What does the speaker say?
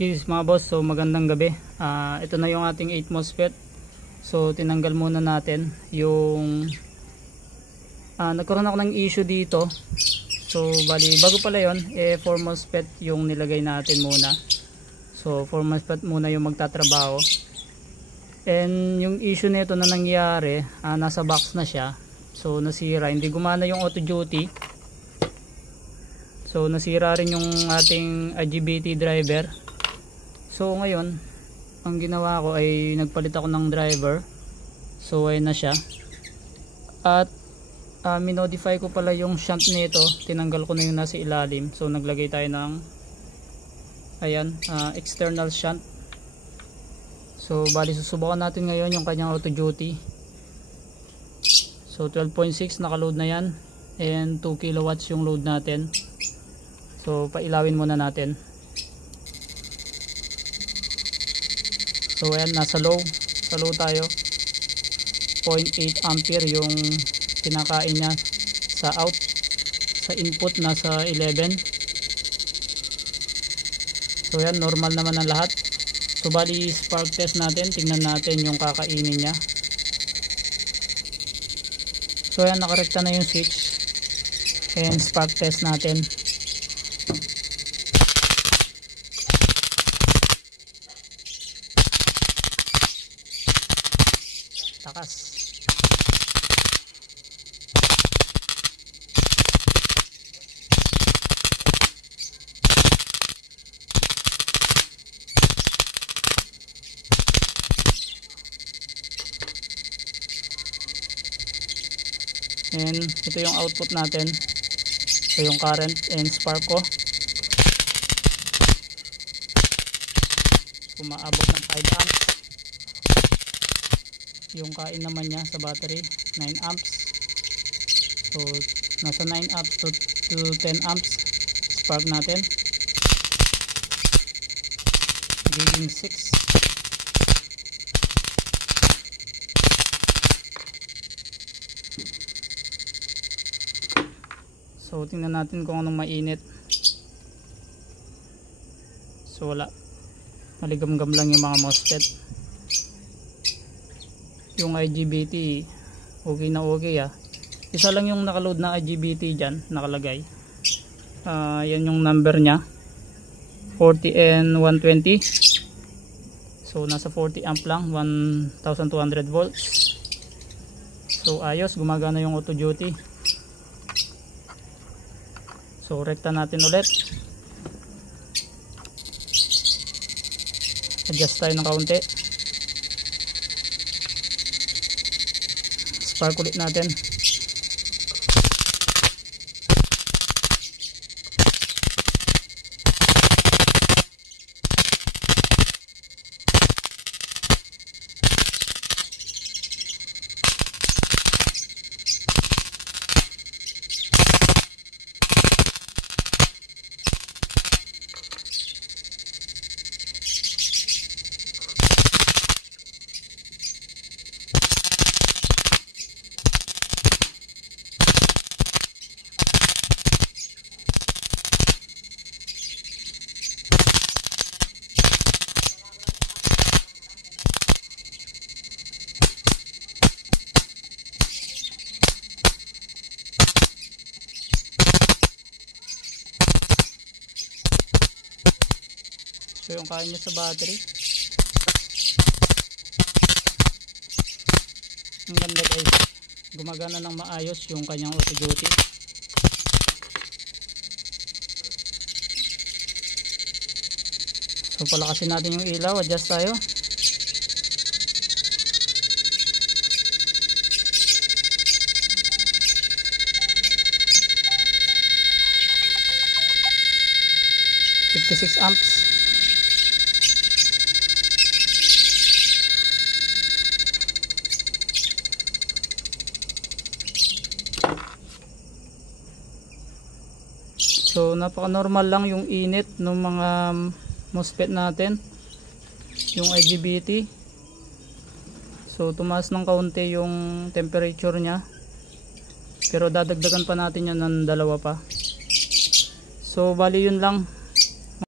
Guys mga boss, so magandang gabi. Ito na yung ating 8 MOSFET. So tinanggal muna natin yung nagkaroon ako ng issue dito. So bali bago pala yon, 4 MOSFET yung nilagay natin muna. So 4 MOSFET muna yung magtatrabaho. And yung issue nito na nangyari, nasa box na siya. So nasira, hindi gumana yung auto duty. So nasira rin yung ating IGBT driver. So ngayon, ang ginawa ko ay nagpalit ako ng driver. So ayun na siya. At minodify ko pala yung shunt nito. Tinanggal ko na yung nasa ilalim. So naglagay tayo ng ayan, external shunt. So bali susubukan natin ngayon yung kanyang auto duty. So 12.6 nakaload na yan. And 2 kilowatts yung load natin. So pailawin muna natin. So ayan, nasa low. Sa low tayo. 0.8 ampere yung kinakain niya sa out. Sa input nasa 11. So ayan, normal naman ang lahat. So bali spark test natin. Tingnan natin yung kakainin niya. So ayan, nakarekta na yung switch. And spark test natin. Takas. And ito yung output natin. So yung current and spark ko. Umaabot ng 5 amps. Yung kain naman niya sa battery 9 amps. So nasa 9 amps to 10 amps spark natin. Giving 6. So tingnan natin kung anong mainit. So wala, maligam-gam lang yung mga MOSFET. Yung IGBT okay na okay. Isa lang yung nakaload na IGBT dyan nakalagay. Yan yung number nya 40N120. So nasa 40 amp lang, 1200 volts. So ayos, gumagana yung auto duty. So rekta natin ulit. Adjust tayo ng kaunti. Spark ulit natin. So yung kain niya sa battery, ang ganda guys, gumagana ng maayos yung kanyang auto duty. So palakasin natin yung ilaw, adjust tayo. (56 amps). So napaka-normal lang yung init ng mga MOSFET natin, yung IGBT. So tumaas ng kaunti yung temperature nya, pero dadagdagan pa natin yan ng dalawa pa. So bali yun lang.